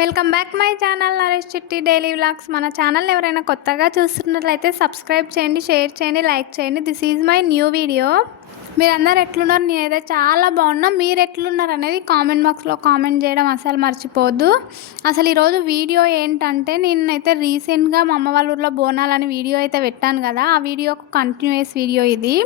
Welcome back my channel Naresh Chitti daily vlogs మన channel ఎవరైనా కొత్తగా చూస్తున్నట్లయితే సబ్స్క్రైబ్ చేయండి షేర్ చేయండి లైక్ చేయండి. This is my new video మీరందరూ ఎట్లున్నారు? నేనైతే చాలా బాగున్నా. మీరు ఎట్లున్నారు అనేది కామెంట్ బాక్స్లో కామెంట్ చేయడం అసలు మర్చిపోవద్దు. అసలు ఈరోజు వీడియో ఏంటంటే నేనైతే రీసెంట్గా మా అమ్మ వాళ్ళ ఊర్లో బోనాలు అని వీడియో అయితే పెట్టాను కదా. ఆ వీడియో కంటిన్యూస్ వీడియో ఇది.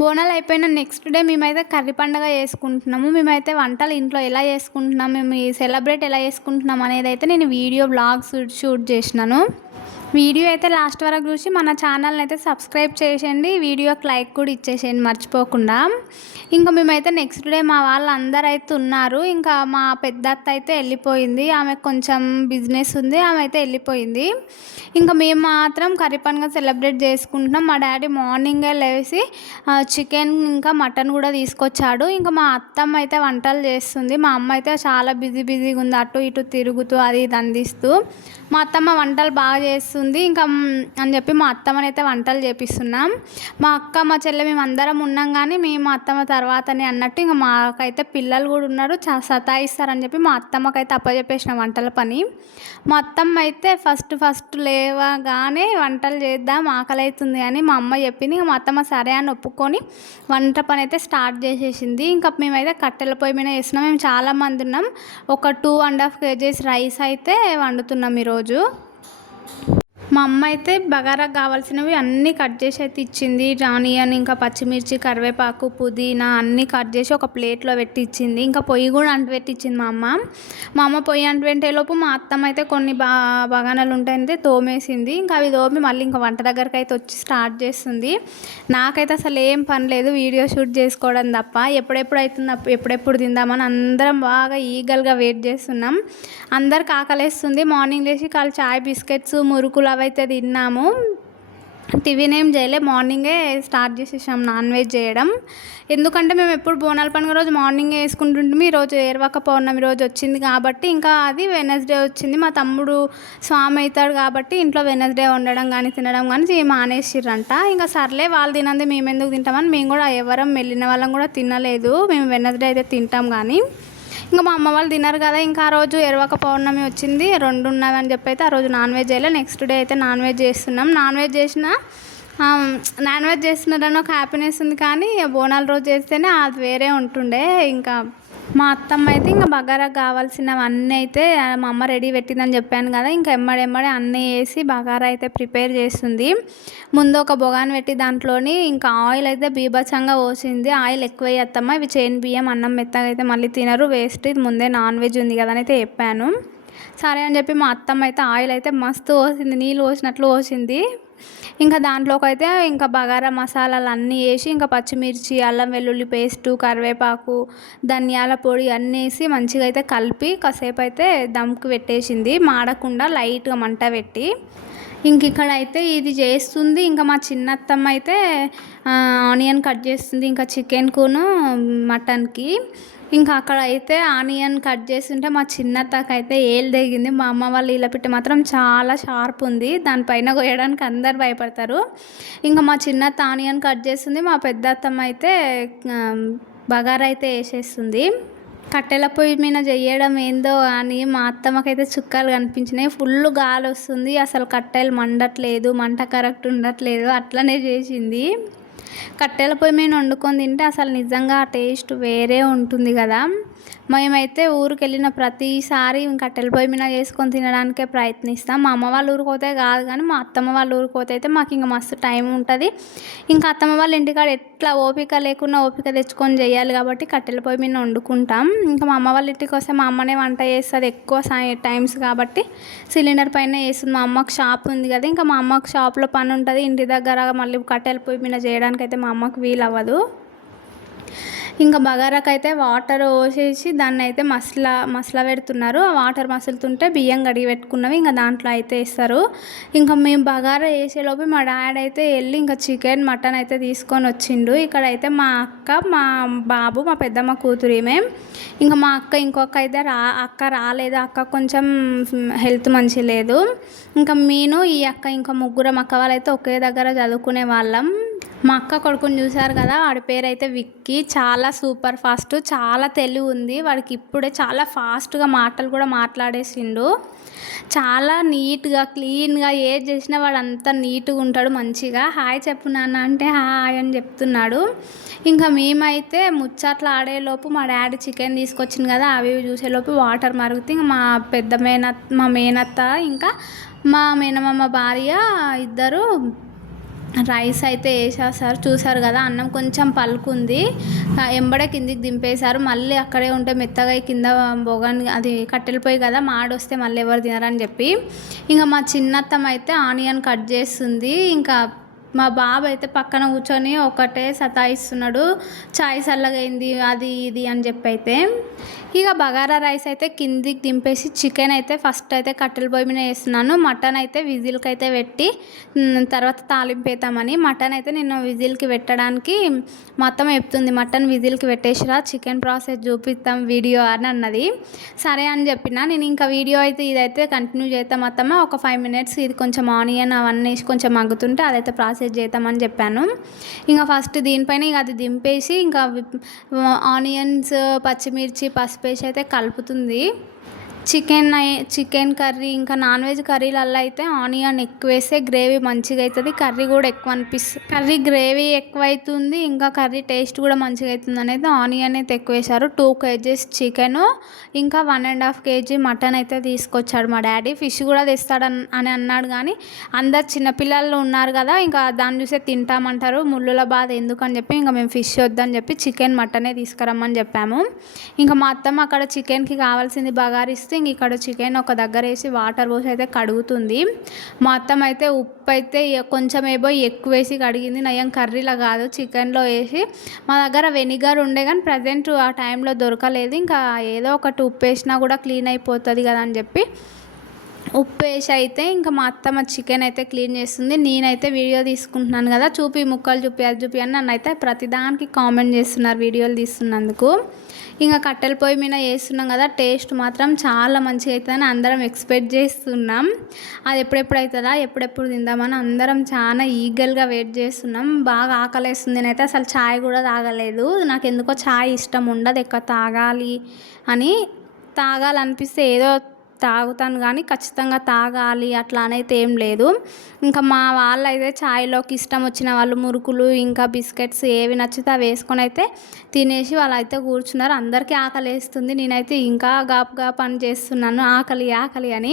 బోనాలు అయిపోయిన నెక్స్ట్ డే మేమైతే కర్రీ పండగ చేసుకుంటున్నాము. మేమైతే వంటలు ఇంట్లో ఎలా చేసుకుంటున్నాం? మేము సెలబ్రేట్ ఎలా చేసుకుంటున్నాం అనేది అయితే నేను వీడియో బ్లాగ్స్ షూట్ చేసినాను. వీడియో అయితే లాస్ట్ వరకు చూసి మన ఛానల్ని అయితే సబ్స్క్రైబ్ చేసేయండి. వీడియోకి లైక్ కూడా ఇచ్చేసేయండి మర్చిపోకుండా. ఇంకా మేమైతే నెక్స్ట్ డే మా వాళ్ళందరూ అయితే ఉన్నారు. ఇంకా మా పెద్దత్త అయితే వెళ్ళిపోయింది. ఆమె కొంచెం బిజినెస్ ఉంది ఆమె అయితే వెళ్ళిపోయింది. ఇంకా మేము మాత్రం కర్రీ పండుగ సెలబ్రేట్ చేసుకుంటున్నాం. మా డాడీ మార్నింగే లేచి చికెన్ ఇంకా మటన్ కూడా తీసుకొచ్చాడు. ఇంకా మా అత్తమ్మ అయితే వంటలు చేస్తుంది. మా అమ్మ అయితే చాలా బిజీ బిజీగా ఉంది. అటు ఇటు తిరుగుతూ అది ఇది అందిస్తూ. మా అత్తమ్మ వంటలు బాగా చేస్తుంది. ఇంకా అని చెప్పి మా అత్తమ్మని అయితే వంటలు చేపిస్తున్నాం. మా అక్క మా చెల్లె మేము అందరం ఉన్నాం కానీ మేము మా అత్తమ్మ తర్వాతనే అన్నట్టు ఇంకా మాకైతే పిల్లలు కూడా ఉన్నారు. చా సతాయిస్తారని చెప్పి మా అత్తమ్మకైతే అప్పచెప్పేసిన వంటల పని. మా అత్తమ్మ అయితే ఫస్ట్ ఫస్ట్ లేవగానే వంటలు చేద్దాం ఆకలి అవుతుంది అని మా అమ్మ చెప్పింది. ఇంకా మా అత్తమ్మ సరే అని ఒప్పుకొని వంట పని అయితే స్టార్ట్ చేసేసింది. ఇంకా మేమైతే కట్టెల పొయ్యి మీద వేసినాం మేము చాలా మంది ఉన్నాం. ఒక two and half kgs rice అయితే వండుతున్నాం ఈరోజు. ఈరోజు మా అమ్మ అయితే బగారా కావాల్సినవి అన్నీ కట్ చేసి అయితే ఇచ్చింది. ఆనియన్ ఇంకా పచ్చిమిర్చి కరివేపాకు పుదీనా అన్నీ కట్ చేసి ఒక ప్లేట్లో పెట్టి ఇచ్చింది. ఇంకా పొయ్యి కూడా అంటుపెట్టించింది మా అమ్మ. మా అమ్మ పొయ్యి అంటుపెట్టేలోపు మా అత్తమ్మ అయితే కొన్ని బా బగానాలు ఉంటాయంటే తోమేసింది. ఇంకా అవి తోమి మళ్ళీ ఇంకా వంట దగ్గరికి అయితే వచ్చి స్టార్ట్ చేస్తుంది. నాకైతే అసలు ఏం పని లేదు వీడియో షూట్ చేసుకోవడం తప్ప. ఎప్పుడెప్పుడు అవుతుంది ఎప్పుడెప్పుడు తిందామని అందరం బాగా ఈగల్గా వెయిట్ చేస్తున్నాం. అందరికి ఆకలేస్తుంది. మార్నింగ్ లేచి కాళ్ళు చాయ్ బిస్కెట్స్ మురుకులు అవైతే తిన్నాము. టిఫిన్ ఏం చేయలే మార్నింగే స్టార్ట్ చేసేసాం నాన్ వెజ్ చేయడం. ఎందుకంటే మేము ఎప్పుడు బోనాల పండుగ రోజు మార్నింగే వేసుకుంటుంటే ఈరోజు ఏర్వక పౌర్ణమి రోజు వచ్చింది కాబట్టి ఇంకా అది వెనస్డే వచ్చింది. మా తమ్ముడు స్వామి అవుతాడు కాబట్టి ఇంట్లో వెనస్డే వండడం కానీ తినడం కానీ మానేసిర్రంట. ఇంకా సర్లే వాళ్ళు తినంది మేము ఎందుకు తింటామని మేము కూడా ఎవరం వెళ్ళిన వాళ్ళం కూడా తినలేదు. మేము వెనస్డే అయితే తింటాం కానీ ఇంకా మా అమ్మ వాళ్ళు తినరు కదా ఇంకా ఆ రోజు ఎరవక పౌర్ణమి వచ్చింది రెండు ఉన్నదని చెప్పి అయితే ఆ రోజు నాన్ వెజ్ చేయలే. నెక్స్ట్ డే అయితే నాన్ వెజ్ చేస్తున్నాం. నాన్ వెజ్ చేసిన నాన్ వెజ్ చేస్తున్నారని ఒక హ్యాపీనెస్ ఉంది కానీ బోనాల రోజు చేస్తేనే అది వేరే ఉంటుండే. ఇంకా మా అత్తమ్మ అయితే ఇంకా బగారా కావాల్సినవన్నీ అయితే మా అమ్మ రెడీ పెట్టిందని చెప్పాను కదా ఇంకా ఎమ్మడెమ్మడే అన్నీ వేసి బగారా అయితే ప్రిపేర్ చేస్తుంది. ముందు ఒక బొగాన్ పెట్టి దాంట్లోని ఇంకా ఆయిల్ అయితే బీభత్సంగా పోసింది. ఆయిల్ ఎక్కువ అత్తమ్మ ఇవి చేను బియ్యం అన్నం మెత్తగా అయితే మళ్ళీ తినరు వేస్ట్ ఇది ముందే నాన్ వెజ్ ఉంది కదా అని అయితే చెప్పాను. సరే అని చెప్పి మా అత్తమ్మ అయితే ఆయిల్ అయితే మస్తు పోసింది నీళ్ళు పోసినట్లు పోసింది. ఇంకా దాంట్లోకి అయితే ఇంకా బగారా మసాలాలు అన్నీ వేసి ఇంకా పచ్చిమిర్చి అల్లం వెల్లుల్లి పేస్టు కరివేపాకు ధనియాల పొడి అన్నీ వేసి మంచిగా అయితే కలిపి కాసేపు అయితే దమ్కి పెట్టేసింది. మాడకుండా లైట్గా మంట పెట్టి. ఇంక ఇక్కడ అయితే ఇది చేస్తుంది. ఇంకా మా చిన్నత్తమ్మ అయితే ఆనియన్ కట్ చేస్తుంది. ఇంకా చికెన్కును మటన్కి. ఇంకా అక్కడ అయితే ఆనియన్ కట్ చేస్తుంటే మా చిన్నత్తకైతే ఏలు తెగింది. మా అమ్మ వాళ్ళ ఇలా పిట్ట మాత్రం చాలా షార్ప్ ఉంది. దానిపైన కోయడానికి అందరు భయపడతారు. ఇంకా మా చిన్నత్త ఆనియన్ కట్ చేస్తుంది. మా పెద్ద అత్తమ్మ అయితే బగారా అయితే వేసేస్తుంది. కట్టెల పొయ్యి మీద చేయడం ఏందో అని మా అత్తమ్మకైతే చుక్కలు కనిపించినాయి. ఫుల్ గాలి వస్తుంది. అసలు కట్టెలు మండట్లేదు మంట కరెక్ట్ ఉండట్లేదు. అట్లనే చేసింది. కట్టెల పొయ్యి మీద వండుకొని తింటే అసలు నిజంగా ఆ టేస్ట్ వేరే ఉంటుంది కదా. మేమైతే ఊరికి వెళ్ళిన ప్రతిసారి కట్టెల పొయ్యి మీద చేసుకొని తినడానికే ప్రయత్నిస్తాం. మా అమ్మ వాళ్ళ ఊరికి పోతే కాదు కానీ మా అత్తమ్మ వాళ్ళ ఊరికి పోతే అయితే మాకు ఇంకా మస్తు టైం ఉంటుంది. ఇంకా అత్తమ్మ వాళ్ళ ఇంటికాడ ఎట్లా ఓపిక లేకుండా ఓపిక తెచ్చుకొని చేయాలి కాబట్టి కట్టెల పొయ్యి మీద వండుకుంటాం. ఇంకా మా అమ్మ వాళ్ళ ఇంటికి వస్తే మా అమ్మనే వంట చేస్తుంది ఎక్కువ సా- టైమ్స్ కాబట్టి సిలిండర్ పైన వేస్తుంది మా అమ్మకు షాప్ ఉంది కదా ఇంకా మా అమ్మకు షాప్లో పని ఉంటుంది. ఇంటి దగ్గర మళ్ళీ కట్టెల పొయ్యి మీద చేయడానికి అయితే మా అమ్మకు వీలు అవ్వదు ఇంకా బగారాకు అయితే వాటర్ పోసేసి దాన్ని అయితే మసలా మసలా పెడుతున్నారు. ఆ వాటర్ మసులుతుంటే బియ్యం కడిగి పెట్టుకున్నవి ఇంకా దాంట్లో అయితే వేస్తారు. ఇంకా మేము బగారా వేసేలోపు మా డాడీ అయితే వెళ్ళి ఇంకా చికెన్ మటన్ అయితే తీసుకొని వచ్చిండు. ఇక్కడ అయితే మా అక్క మా బాబు మా పెద్దమ్మ కూతురు ఈమె. ఇంకా మా అక్క ఇంకొక అయితే రా అక్క రాలేదు. అక్క కొంచెం హెల్త్ మంచి లేదు. ఇంకా నేను ఈ అక్క ఇంకా ముగ్గురం అక్క వాళ్ళైతే ఒకే దగ్గర చదువుకునే వాళ్ళం. మా అక్క కొడుకుని చూశారు కదా వాడి పేరు అయితే విక్కీ. చాలా చాలా సూపర్ ఫాస్ట్ చాలా తెలివి ఉంది. వాడికి ఇప్పుడే చాలా ఫాస్ట్గా మాటలు కూడా మాట్లాడేసిండు. చాలా నీట్గా క్లీన్గా ఏది చేసినా వాడు అంత నీట్గా ఉంటాడు మంచిగా. హాయ్ చెప్పు నాన్న అంటే హాయ్ అని చెప్తున్నాడు. ఇంకా మేమైతే ముచ్చట్లు ఆడేలోపు మా డాడీ చికెన్ తీసుకొచ్చింది కదా అవి చూసేలోపు వాటర్ మరుగుతే ఇంకా మా పెద్ద మేనత్ మా మేనత్త ఇంకా మా మేనమామ భార్య ఇద్దరు రైస్ అయితే వేసేసారు చూసారు కదా అన్నం కొంచెం పలుకుంది. ఎంబడే కిందికి దింపేశారు. మళ్ళీ అక్కడే ఉంటే మెత్తగా అయి కింద బొగన్ అది కట్టెలిపోయి కదా మాడొస్తే మళ్ళీ ఎవరు తినరని చెప్పి. ఇంకా మా చిన్నత్తమ్మ అయితే ఆనియన్ కట్ చేస్తుంది. ఇంకా మా బాబు అయితే పక్కన కూర్చొని ఒకటే సతాయిస్తున్నాడు. చాయ్ చల్లగైంది అది ఇది అని చెప్పి అయితే ఇక బగారా రైస్ అయితే కిందికి దింపేసి చికెన్ అయితే ఫస్ట్ అయితే కట్టెల పొయ్యి మీద వేస్తున్నాను. మటన్ అయితే విజిల్కి అయితే పెట్టి తర్వాత తాలింపు వేద్దామని. మటన్ అయితే నేను విజిల్కి పెట్టడానికి మొత్తం చెప్తుంది. మటన్ విజిల్కి పెట్టేసిరా చికెన్ ప్రాసెస్ చూపిస్తాం వీడియో అని అన్నది. సరే అని చెప్పిన నేను ఇంకా వీడియో అయితే ఇదైతే కంటిన్యూ చేద్దాం మొత్తమా ఒక ఫైవ్ మినిట్స్ ఇది కొంచెం ఆనియన్ అవన్నీ కొంచెం మగ్గుతుంటే అదైతే ప్రాసెస్ చేద్దామని చెప్పాను. ఇంకా ఫస్ట్ దీనిపైన ఇక అది దింపేసి ఇంకా ఆనియన్స్ పచ్చిమిర్చి పసుపు వేసి అయితే కలుపుతుంది. చికెన్ అయి- చికెన్ కర్రీ ఇంకా నాన్ వెజ్ కర్రీలలో అయితే ఆనియన్ ఎక్కువ వేస్తే గ్రేవీ మంచిగా అవుతుంది కర్రీ కూడా ఎక్కువ అనిపిస్తుంది కర్రీ గ్రేవీ ఎక్కువ అవుతుంది ఇంకా కర్రీ టేస్ట్ కూడా మంచిగా అవుతుంది అనేది ఆనియన్ అయితే ఎక్కువ వేశారు టూ కేజీస్ చికెన్ ఇంకా one and half kg mutton అయితే తీసుకొచ్చాడు మా డాడీ. ఫిష్ కూడా తెస్తాడు అని అన్నాడు కానీ అందరు చిన్నపిల్లలు ఉన్నారు కదా ఇంకా దాన్ని చూసే తింటామంటారు. ముళ్ళుల బాధ ఎందుకని చెప్పి ఇంకా మేము ఫిష్ వద్దని చెప్పి చికెన్ మటనే తీసుకురమ్మని చెప్పాము. ఇంకా మా అత్తమ్మ అక్కడ చికెన్కి కావాల్సింది బగారిస్తే ఇంక ఇక్కడ చికెన్ ఒక దగ్గర వేసి వాటర్ పోసి అయితే కడుగుతుంది. మా అత్తమ్మ అయితే ఉప్పు అయితే కొంచెం ఏబో ఎక్కువ వేసి కడిగింది. నయం కర్రీలో కాదు చికెన్లో వేసి మా దగ్గర వెనిగర్ ఉండే కానీ ప్రజెంట్ ఆ టైంలో దొరకలేదు. ఇంకా ఏదో ఒకటి ఉప్పు వేసినా కూడా క్లీన్ అయిపోతుంది కదా అని చెప్పి ఉప్పు వేసి అయితే ఇంకా మా అత్తమ్మ చికెన్ అయితే క్లీన్ చేస్తుంది. నేనైతే వీడియో తీసుకుంటున్నాను కదా చూపి ముక్కలు చూపి అది చూపి అని నన్ను అయితే ప్రతిదానికి కామెంట్ చేస్తున్నారు వీడియోలు తీస్తున్నందుకు. ఇంకా కట్టెల పొయ్యి మీద వేస్తున్నాం కదా టేస్ట్ మాత్రం చాలా మంచిగా అవుతుందని అందరం ఎక్స్పెక్ట్ చేస్తున్నాం. అది ఎప్పుడెప్పుడు అవుతుందా ఎప్పుడెప్పుడు తిందామని అందరం చాలా ఈగల్గా వెయిట్ చేస్తున్నాం. బాగా ఆకలేస్తుంది. నేనైతే అసలు ఛాయ్ కూడా తాగలేదు. నాకు ఎందుకో ఛాయ్ ఇష్టం ఉండదు ఎక్కువ తాగాలి అని తాగాలనిపిస్తే ఏదో తాగుతాను కానీ ఖచ్చితంగా తాగాలి అట్లా అనైతే ఏం లేదు. ఇంకా మా వాళ్ళు అయితే ఛాయ్లోకి ఇష్టం వచ్చిన వాళ్ళు మురుకులు ఇంకా బిస్కెట్స్ ఏవి నచ్చితే అవి వేసుకొని అయితే తినేసి వాళ్ళు అయితే కూర్చున్నారు. అందరికీ ఆకలి వేస్తుంది. నేనైతే ఇంకా గాప్ గాప్ అని చేస్తున్నాను. ఆకలి ఆకలి అని.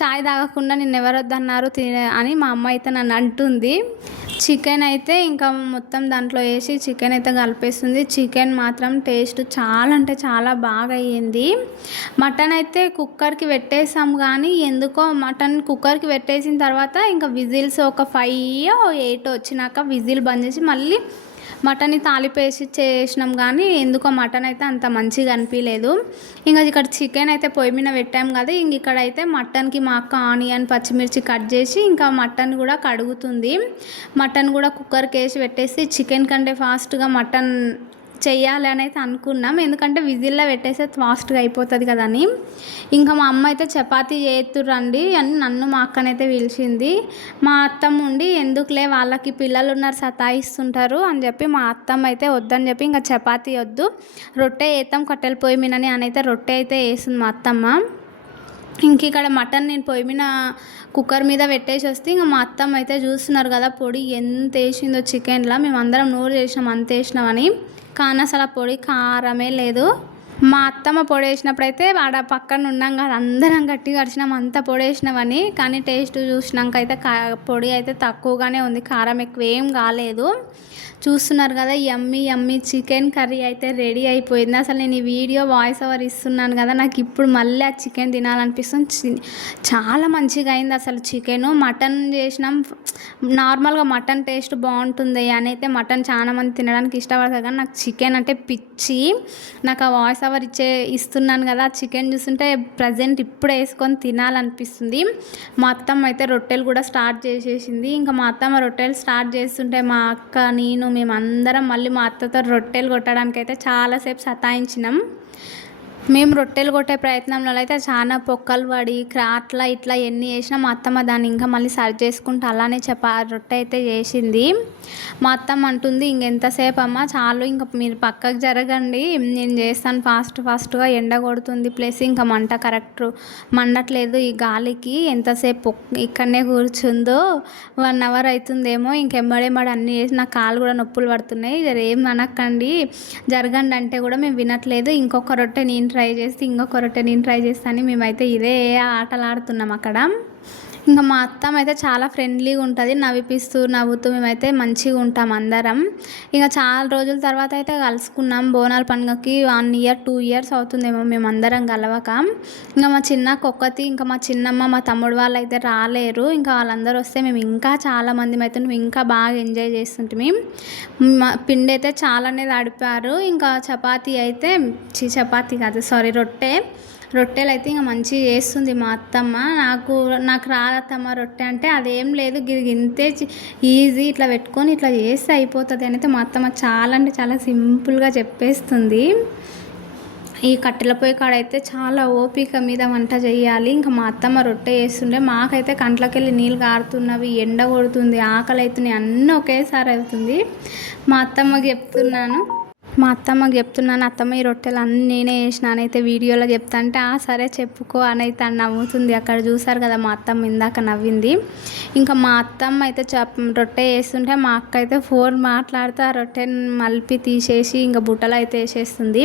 ఛాయ్ తాగకుండా నేను ఎవరొద్దన్నారు తినే అని మా అమ్మ అయితే నన్ను అంటుంది. చికెన్ అయితే ఇంకా మొత్తం దాంట్లో వేసి చికెన్ అయితే కలిపేస్తుంది. చికెన్ మాత్రం టేస్ట్ చాలా అంటే చాలా బాగా అయ్యింది. మటన్ అయితే కుక్కర్కి పెట్టేసాం కానీ ఎందుకో మటన్ కుక్కర్కి పెట్టేసిన తర్వాత ఇంకా విజిల్స్ ఒక ఫైవ్ ఎయిట్ వచ్చినాక విజిల్ బంద్ చేసి మళ్ళీ మటన్ని తాలిపేసి చేసినాం కానీ ఎందుకో మటన్ అయితే అంత మంచిగా అనిపించలేదు ఇంకా ఇక్కడ చికెన్ అయితే పొయ్యి మీద పెట్టాం కదా ఇంక ఇక్కడ అయితే మటన్కి మా అక్క ఆనియన్ పచ్చిమిర్చి కట్ చేసి ఇంకా మటన్ కూడా కడుగుతుంది. మటన్ కూడా కుక్కర్కి వేసి పెట్టేసి చికెన్ కంటే ఫాస్ట్గా మటన్ చెయ్యాలి అని అయితే అనుకున్నాం. ఎందుకంటే విజిల్లో పెట్టేస్తే ఫాస్ట్గా అయిపోతుంది కదా అని ఇంకా మా అమ్మ అయితే చపాతీ చేతురండి అని నన్ను మా అక్కనైతే పిలిచింది. మా అత్తమ్మ ఉండి ఎందుకులే వాళ్ళకి పిల్లలు ఉన్నారు సతాయిస్తుంటారు అని చెప్పి మా అత్తమ్మ అయితే వద్దని చెప్పి ఇంకా చపాతీ వద్దు. రొట్టె వేస్తాం కట్టెల పొయ్యి మీనని అని అయితే రొట్టె అయితే వేసింది మా అత్తమ్మ. ఇంక ఇక్కడ మటన్ నేను పొయ్యి మీద కుక్కర్ మీద పెట్టేసి వస్తే ఇంకా మా అత్తమ్మ అయితే చూస్తున్నారు కదా పొడి ఎంత వేసిందో చికెన్లో మేము అందరం నోరు చేసినాం అంత వేసినామని కానీ అసలు ఆ పొడి కారమే లేదు. మా అత్తమ్మ పొడి వేసినప్పుడైతే ఆడ పక్కన ఉన్నాం కదా అందరం గట్టిగా అరిచినాం అంత పొడి వేసినామని. కానీ టేస్ట్ చూసినాక అయితే కా పొడి అయితే తక్కువగానే ఉంది కారం ఎక్కువ ఏం కాలేదు. చూస్తున్నారు కదా యమ్మీ యమ్మీ చికెన్ కర్రీ అయితే రెడీ అయిపోయింది. అసలు నేను ఈ వీడియో వాయిస్ ఓవర్ ఇస్తున్నాను కదా నాకు ఇప్పుడు మళ్ళీ ఆ చికెన్ తినాలనిపిస్తుంది. చి- చాలా మంచిగా అయింది అసలు చికెన్ మటన్ చేసినాం నార్మల్గా మటన్ టేస్ట్ బాగుంటుంది అని అయితే మటన్ చాలా మంది తినడానికి ఇష్టపడతారు. కానీ నాకు చికెన్ అంటే పిచ్చి. నాకు ఆ వాయిస్ ఓవర్ ఇచ్చే ఇస్తున్నాను కదా ఆ చికెన్ చూస్తుంటే ప్రజెంట్ ఇప్పుడు వేసుకొని తినాలనిపిస్తుంది. మా అత్తమ్మ అయితే రొట్టెలు కూడా స్టార్ట్ చేసేసింది. ఇంకా మా అత్తమ్మ రొట్టెలు స్టార్ట్ చేస్తుంటే మా అక్క నేను మేము అందరం మళ్ళీ మా అత్తతో రొట్టెలు కొట్టడానికి అయితే చాలాసేపు సతాయించినాం. మేము రొట్టెలు కొట్టే ప్రయత్నంలో అయితే చాలా పొక్కలు పడి అట్లా ఇట్లా ఎన్ని చేసినా మా అత్తమ్మ దాన్ని ఇంకా మళ్ళీ సరి చేసుకుంటూ అలానే చెప్ప రొట్టె అయితే చేసింది. మా అత్తమ్మ అంటుంది ఇంకెంతసేపు అమ్మ చాలు ఇంకా మీరు పక్కకు జరగండి నేను చేస్తాను ఫాస్ట్ ఫాస్ట్గా ఎండ కొడుతుంది ప్లస్ ఇంకా మంట కరెక్ట్ మండట్లేదు ఈ గాలికి ఎంతసేపు ఇక్కడనే కూర్చుందో వన్ అవర్ అవుతుందేమో ఇంకెంబడేమడి అన్ని చేసి నా కాలు కూడా నొప్పులు పడుతున్నాయి ఏం అనక్కండి జరగండి అంటే కూడా మేము వినట్లేదు ఇంకొక రొట్టె నేను ట్రై చేస్తే ఇంకొక రొట్టె నేను ట్రై చేస్తాను. మేమైతే ఇదే ఆటలు ఆడుతున్నాం అక్కడ. ఇంకా మా అత్తమ్మ అయితే చాలా ఫ్రెండ్లీగా ఉంటుంది. నవ్విపిస్తూ నవ్వుతూ మేమైతే మంచిగా ఉంటాం అందరం. ఇంకా చాలా రోజుల తర్వాత అయితే కలుసుకున్నాం. బోనాల పండుగకి వన్ ఇయర్ టూ ఇయర్స్ అవుతుందేమో మేము అందరం కలవక. ఇంకా మా చిన్న కొక్కతి ఇంకా మా చిన్నమ్మ మా తమ్ముడు వాళ్ళు అయితే రాలేరు. ఇంకా వాళ్ళందరూ వస్తే మేము ఇంకా చాలా మంది అయితే మేము ఇంకా బాగా ఎంజాయ్ చేస్తుంటే మా పిండి అయితే చాలానే తడిపారు. ఇంకా చపాతీ అయితే చపాతీ కాదు సారీ రొట్టె. రొట్టెలు అయితే ఇంకా మంచిగా చేస్తుంది మా అత్తమ్మ. నాకు నాకు రాదత్తమ్మ రొట్టె అంటే అదేం లేదు. గిది ఇంతే ఈజీ ఇట్లా పెట్టుకొని ఇట్లా చేస్తే అయిపోతుంది అని అయితే మా అత్తమ్మ చాలా అంటే చాలా సింపుల్గా చెప్పేస్తుంది. ఈ కట్టెల పొయ్యి కాడైతే చాలా ఓపిక మీద వంట చేయాలి. ఇంకా మా అత్తమ్మ రొట్టె చేస్తుండే. మాకైతే కంట్లకెళ్ళి నీళ్ళు కారుతున్నవి ఎండ కొడుతుంది ఆకలి అవుతున్నాయి అన్నీ ఒకేసారి అవుతుంది. మా అత్తమ్మకి చెప్తున్నాను. మా అత్తమ్మకి చెప్తున్నాను అత్తమ్మ ఈ రొట్టెలు అన్నీ నేనే చేసినాను అయితే వీడియోలో చెప్తా అంటే ఆ సరే చెప్పుకో అని అయితే నవ్వుతుంది. అక్కడ చూసారు కదా మా అత్తమ్మ ఇందాక నవ్వింది. ఇంకా మా అత్తమ్మ అయితే చెప్ప రొట్టె వేస్తుంటే మా అక్క అయితే ఫోన్ మాట్లాడితే ఆ రొట్టెని మలిపి తీసేసి ఇంకా బుట్టలు అయితే వేసేస్తుంది.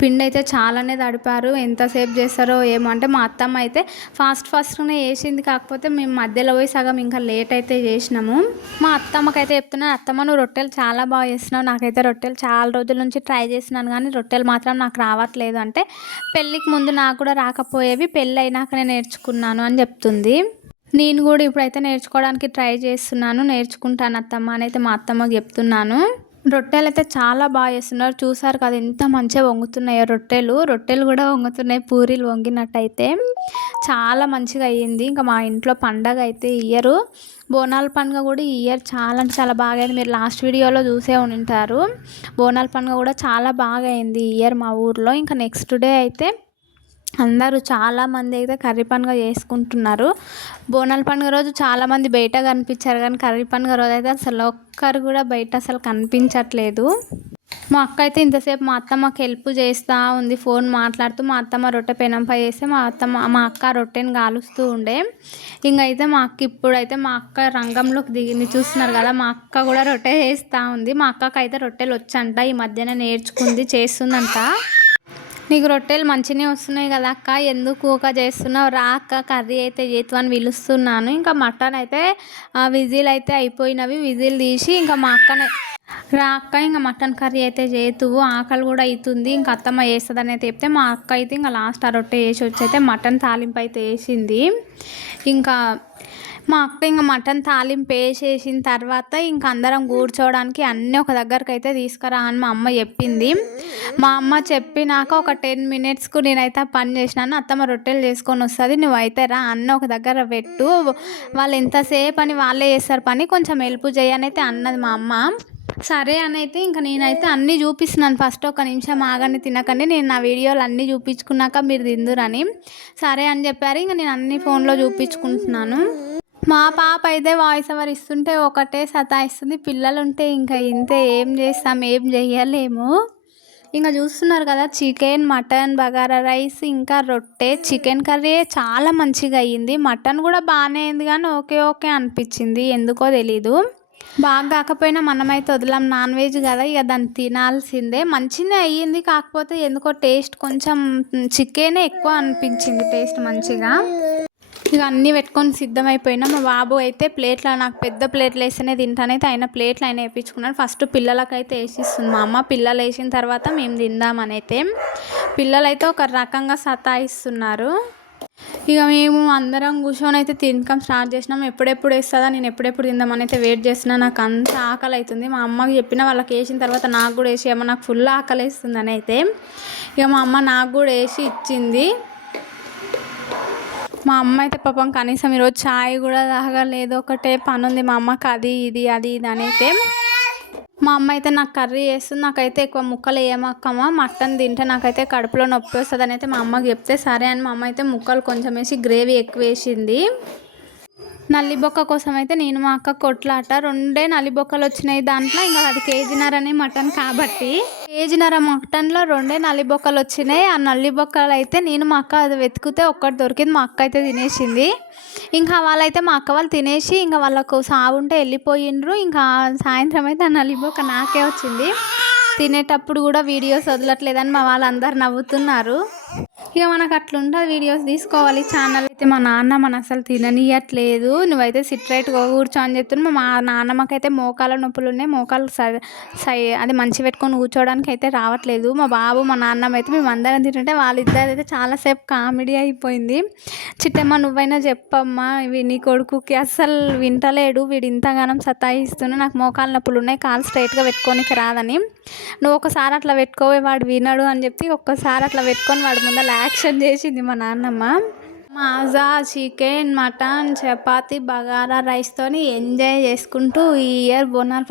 పిండి అయితే చాలానే తడిపారు. ఎంతసేపు చేస్తారో ఏమో అంటే మా అత్తమ్మ అయితే ఫాస్ట్ ఫాస్ట్గానే వేసింది కాకపోతే మేము మధ్యలో పోయి సగం ఇంకా లేట్ అయితే చేసినాము. మా అత్తమ్మకైతే చెప్తున్నాను అత్తమ్మ నువ్వు రొట్టెలు చాలా బాగా చేస్తున్నావు. నాకైతే రొట్టెలు చాలా రోజులు నుంచి ట్రై చేసినాను కానీ రొట్టెలు మాత్రం నాకు రావట్లేదు. అంటే పెళ్ళికి ముందు నాకు కూడా రాకపోయేవి పెళ్ళి నేను నేర్చుకున్నాను అని చెప్తుంది. నేను కూడా ఇప్పుడైతే నేర్చుకోవడానికి ట్రై చేస్తున్నాను. నేర్చుకుంటాను అత్తమ్మ అని అయితే మా అత్తమ్మకి చెప్తున్నాను. రొట్టెలు అయితే చాలా బాగా చేస్తున్నారు. చూసారు కదా ఎంత మంచిగా వంగుతున్నాయో రొట్టెలు. రొట్టెలు కూడా వంగుతున్నాయి. పూరీలు వంగినట్టయితే చాలా మంచిగా అయ్యింది. ఇంకా మా ఇంట్లో పండగ అయితే ఇయ్యరు. బోనాల పండుగ కూడా ఈ ఇయర్ చాలా అంటే చాలా బాగా అయింది. మీరు లాస్ట్ వీడియోలో చూసే ఉంటారు బోనాల పండుగ కూడా చాలా బాగా అయింది. ఈ ఇయర్ మా ఊర్లో. ఇంకా నెక్స్ట్ డే అయితే అందరూ చాలామంది అయితే కర్రీ పండుగ చేసుకుంటున్నారు. బోనాల పండుగ రోజు చాలామంది బయట కనిపించారు కానీ కర్రీ పండుగ రోజు అయితే అసలు ఒక్కరు కూడా బయట అసలు కనిపించట్లేదు. మా అక్క అయితే ఇంతసేపు మా అత్తమ్మకి హెల్ప్ చేస్తూ ఉంది ఫోన్ మాట్లాడుతూ మా అత్తమ్మ రొట్టె పెనంపై చేస్తే మా అత్తమ్మ మా అక్క రొట్టెని కాలుస్తూ ఉండే. ఇంకైతే మా అక్క ఇప్పుడైతే మా అక్క రంగంలోకి దిగింది చూస్తున్నారు కదా మా అక్క కూడా రొట్టె చేస్తూ ఉంది. మా అక్కకైతే రొట్టెలు వచ్చంట ఈ మధ్యన నేర్చుకుంది చేస్తుందంట. నీకు రొట్టెలు మంచిగా వస్తున్నాయి కదా అక్క ఎందుకు ఊక చేస్తున్నావు? రా అక్క కర్రీ అయితే చేతు అని పిలుస్తున్నాను. ఇంకా మటన్ అయితే విజిల్ అయితే అయిపోయినవి విజిల్ తీసి ఇంకా మా అక్కనే రా అక్క ఇంకా మటన్ కర్రీ అయితే చేతువు ఆకలి కూడా అవుతుంది ఇంకా అత్తమ్మ వేస్తుందని అయితే చెప్తే మా అక్క అయితే ఇంకా లాస్ట్ ఆ రొట్టె వేసి వచ్చి అయితే మటన్ తాలింపు అయితే వేసింది ఇంకా మా అక్క ఇంకా మటన్ తాలింపు వేసేసిన తర్వాత ఇంక అందరం కూర్చోవడానికి అన్నీ ఒక దగ్గరకు అయితే తీసుకురా అని మా అమ్మ చెప్పింది. మా అమ్మ చెప్పినాక ఒక టెన్ మినిట్స్కు నేనైతే పని చేసినాను. అత్తమ్మ రొట్టెలు చేసుకొని వస్తుంది నువ్వైతే రా అన్న ఒక దగ్గర పెట్టు. వాళ్ళు ఎంతసేపు అని వాళ్ళే చేస్తారు పని కొంచెం హెల్ప్ చేయని అయితే అన్నది మా అమ్మ. సరే అని అయితే ఇంకా నేనైతే అన్నీ చూపిస్తున్నాను. ఫస్ట్ ఒక నిమిషం ఆగండి తినకండి. నేను నా వీడియోలు అన్నీ చూపించుకున్నాక మీరు తిందురని. సరే అని చెప్పారు. ఇంకా నేను అన్ని ఫోన్లో చూపించుకుంటున్నాను. మా పాప అయితే వాయిస్ ఓవర్ ఇస్తుంటే ఒకటే సతాయిస్తుంది. పిల్లలు ఉంటే ఇంకా ఇంతే ఏం చేస్తాం ఏం చెయ్యలేము. ఇంకా చూస్తున్నారు కదా చికెన్ మటన్ బగారా రైస్ ఇంకా రొట్టె చికెన్ కర్రీ చాలా మంచిగా అయ్యింది. మటన్ కూడా బాగానే అయింది కానీ ఓకే ఓకే అనిపించింది. ఎందుకో తెలీదు. బాగా కాకపోయినా మనమైతే వదలం. నాన్ వెజ్ కదా ఇక దాన్ని తినాల్సిందే. మంచిగా అయ్యింది కాకపోతే ఎందుకో టేస్ట్ కొంచెం చికెనే ఎక్కువ అనిపించింది టేస్ట్ మంచిగా. ఇక అన్నీ పెట్టుకొని సిద్ధమైపోయినా మా బాబు అయితే ప్లేట్లో నాకు పెద్ద ప్లేట్లు వేస్తేనే తింటానైతే ఆయన ప్లేట్లు ఆయన వేయించుకున్నాను ఫస్ట్ పిల్లలకైతే వేసిస్తుంది. మా అమ్మ పిల్లలు వేసిన తర్వాత మేము తిందామని అయితే పిల్లలైతే ఒక రకంగా సతాయిస్తున్నారు. ఇక మేము అందరం కూర్చొని అయితే తినకం స్టార్ట్ చేసినాం. ఎప్పుడెప్పుడు వేస్తుందా నేను ఎప్పుడెప్పుడు తిందామని అయితే వెయిట్ చేసినా నాకు అంత ఆకలి అవుతుంది మా అమ్మకి చెప్పిన వాళ్ళకి వేసిన తర్వాత నాకు కూడా వేసి అమ్మ నాకు ఫుల్ ఆకలి వేస్తుందని అయితే ఇక మా అమ్మ నాకు కూడా వేసి ఇచ్చింది. మా అమ్మ అయితే పాపం కనీసం ఈరోజు ఛాయ్ కూడా తాగలేదు. ఒకటే పని ఉంది మా అమ్మకి అది ఇది అది ఇది అని అయితే మా అమ్మ అయితే నాకు కర్రీ చేస్తుంది. నాకైతే ఎక్కువ ముక్కలు ఏమక్కమా మటన్ తింటే నాకైతే కడుపులో నొప్పి వస్తుంది అని అయితే మా అమ్మకి చెప్తే సరే అని మా అమ్మ అయితే ముక్కలు కొంచెం వేసి గ్రేవీ ఎక్కువ వేసింది. నల్లి బొక్క కోసం అయితే నేను మా అక్క కొట్లాట. రెండే నల్లి బొక్కలు వచ్చినాయి దాంట్లో. ఇంకా అది కేజీనరని మటన్ కాబట్టి. కేజీనర మటన్లో రెండే నల్లి బొక్కలు వచ్చినాయి. ఆ నల్లి బొక్కలు అయితే నేను మా అక్క అది వెతికితే ఒక్కటి దొరికింది. మా అక్క అయితే తినేసింది. ఇంకా వాళ్ళైతే మా అక్క వాళ్ళు తినేసి ఇంకా వాళ్ళకు సాగుంటే వెళ్ళిపోయిండ్రు. ఇంకా సాయంత్రం అయితే ఆ నల్లి బొక్క నాకే వచ్చింది. తినేటప్పుడు కూడా వీడియోస్ వదలట్లేదని మా వాళ్ళందరూ నవ్వుతున్నారు. ఇక మనకు అట్లుంటుంది వీడియోస్ తీసుకోవాలి. ఛానల్ అయితే మా నాన్న మన అసలు తిననీయట్లేదు. నువ్వైతే సిట్ కూర్చో అని చెప్తున్నా మా నాన్నమ్మకైతే మోకాల నొప్పులు ఉన్నాయి. మోకాలు సై సై అది మంచి పెట్టుకొని కూర్చోవడానికి అయితే రావట్లేదు. మా బాబు మా నాన్నమ్మ అయితే మేము అందరం తింటుంటే వాళ్ళిద్దరు అయితే చాలాసేపు కామెడీ అయిపోయింది. చిట్టమ్మ నువ్వైనా చెప్పమ్మా. నీ కొడుకుకి అస్సలు వింటలేడు. వీడు ఇంతగానం సతాయిస్తున్నా నాకు మోకాల నొప్పులు ఉన్నాయి. కాలు స్ట్రైట్గా పెట్టుకోనికి రాదని. నువ్వు ఒకసారి అట్లా పెట్టుకోవే. వాడు వినడు అని చెప్పి ఒక్కసారి అట్లా పెట్టుకొని వాడు ముందర యాక్షన్ చేసింది మా నాన్నమ్మ. మాజా చికెన్ మటన్ చపాతి బగారా రైస్తోని ఎంజాయ్ చేసుకుంటూ ఈ ఇయర్ బోనాలు